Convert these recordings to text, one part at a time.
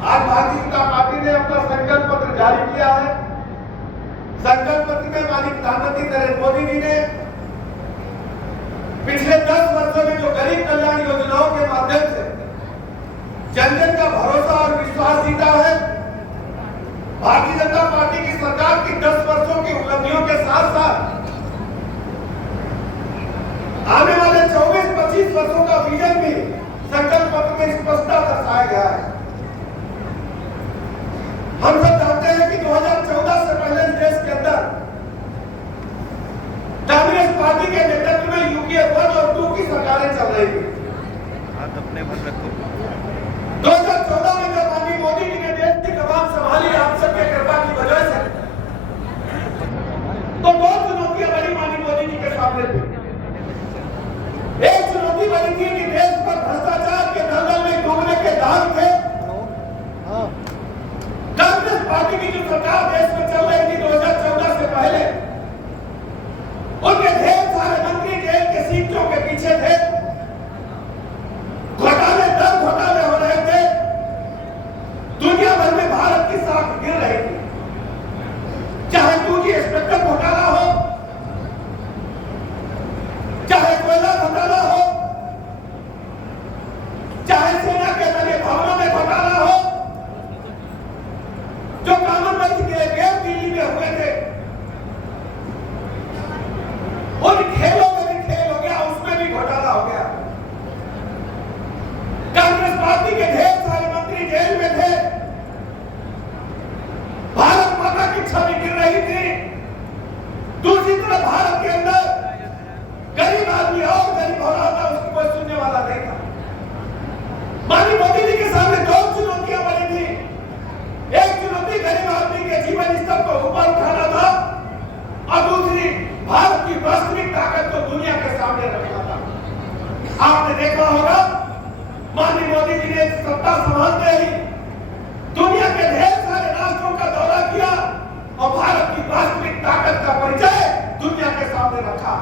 आज भारतीय जनता पार्टी ने अपना संकल्प पत्र जारी किया है। संकल्प पत्र में माननीय प्रधानमंत्री नरेंद्र मोदी जी ने पिछले 10 वर्षों में जो गरीब कल्याण योजनाओं के माध्यम से जन जन का भरोसा और विश्वास जीता है। भारतीय जनता पार्टी की सरकार की 10 वर्षों की उपलब्धियों के साथ साथ आने वाले 24-25 वर्षों का विजन भी संकल्प पत्र में स्पष्टता दर्शाया गया है। हम सब जानते हैं कि 2014 से पहले इस देश के अंदर कांग्रेस पार्टी के नेतृत्व में यूपीए 1 और 2 की सरकारें चल रही थी। हाथ अपने पर रखो। 2014 में जब माननीय मोदी जी ने देश की कमान संभाली आप सबके कृपा की वजह से, तो 2 चुनौतियां बड़ी माननीय मोदी जी के सामने थी। एक चुनौती बनी थी कि देश पर भ्रष्टाचार के दलदल में डूबने के दाग थे। कांग्रेस पार्टी की जो सरकार देश में चल रही थी 2014 से पहले, उनके ढेर सारे मंत्री जेल के सीटों के पीछे थे। घोटाले दर घोटाले हो रहे थे। दुनिया भर में भारत की साख गिर रही थी। चाहे 2G स्पेक्ट्रम घोटाला हो, चाहे कोयला घोटाला हो, चाहे सेना के नए भवनों में घोटाला हो, जो कॉमनवेल्थ के गेम दिल्ली में हुए थे, उन खेलों में भी खेल हो गया, उसमें भी घोटाला हो गया। कांग्रेस पार्टी के ढेर सारे मंत्री जेल में थे। भारत माता की छवि गिर रही थी। दूसरी तरफ भारत के अंदर गरीब आदमी और गरीब हो रहा था, उसको कोई सुनने वाला नहीं था। माननीय मोदी जी के सामने 2 चुनौतियां बनी थी। एक चुनौती गरीब आदमी के जीवन स्तर को ऊपर उठाना था और दूसरी भारत की वास्तविक ताकत को दुनिया के सामने रखना था। आपने देखा होगा माननीय मोदी जी ने सत्ता संभालते ही दुनिया के ढेर सारे राष्ट्रों का दौरा किया और भारत की वास्तविक ताकत का परिचय दुनिया के सामने रखा।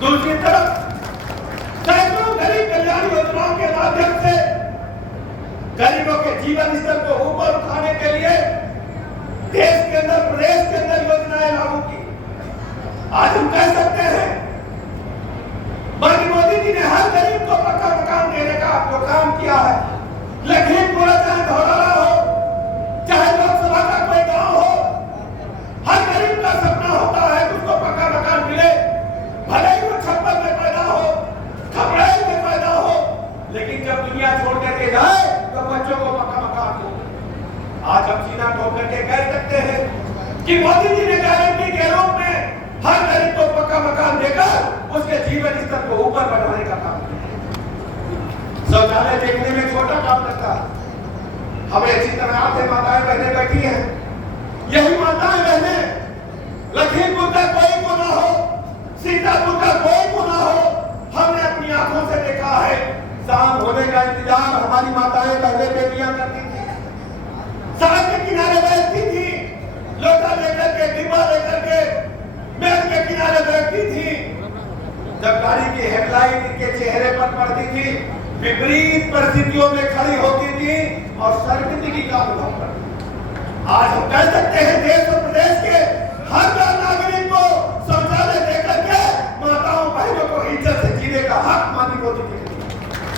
दूसरी तरफ सैकड़ों गरीब कल्याण योजनाओं के माध्यम से गरीबों के जीवन स्तर को ऊपर उठाने के लिए देश के अंदर प्रदेश के अंदर योजनाएं लागू की। आज हम कह सकते हैं माननीय मोदी जी ने हर गरीब को पक्का मकान देने का जो काम किया है, लखीमपुर चाहे धौलारा हो, चाहे लोकसभा का कोई गांव हो, हर गरीब का सपना होता है कि उसको पक्का मकान मिले। भले ही वो छप्पर में पैदा हो, खपड़ेल में पैदा हो, लेकिन जब दुनिया छोड़ करके जाए तो बच्चों को पक्का मकान हो। आज हम सीना ठोक करके कह सकते हैं कि मोदी जी ने गारंटी के रूप में हर गरीब को पक्का मकान देकर उसके जीवन स्तर को ऊपर बढ़ाने का काम किया। शौचालय देखने में छोटा काम लगता है। हमें अच्छी तरह आते माताएं बहनें बैठी हैं। यही माताएं बहनें लखीमपुर का कोई कोना हो, सीतापुर का कोई कोना हो, हमने अपनी आंखों से देखा है। शाम होने का इंतजार हमारी माताएं बहनें बेटियां करती थी। सड़क के किनारे बैठती थी, लोटा लेकर के, डिब्बा लेकर के मेज के किनारे बैठती थी। जब गाड़ी की हेडलाइट इनके चेहरे पर पड़ती थी, विपरीत परिस्थितियों में खड़ी होती थी और शर्मिंदगी का अनुभव करती। आज हम कह सकते हैं देश और प्रदेश के हर नागरिक को शौचालय देकर के माताओं बहनों को इज्जत से जीने का हक माननीय मोदी जी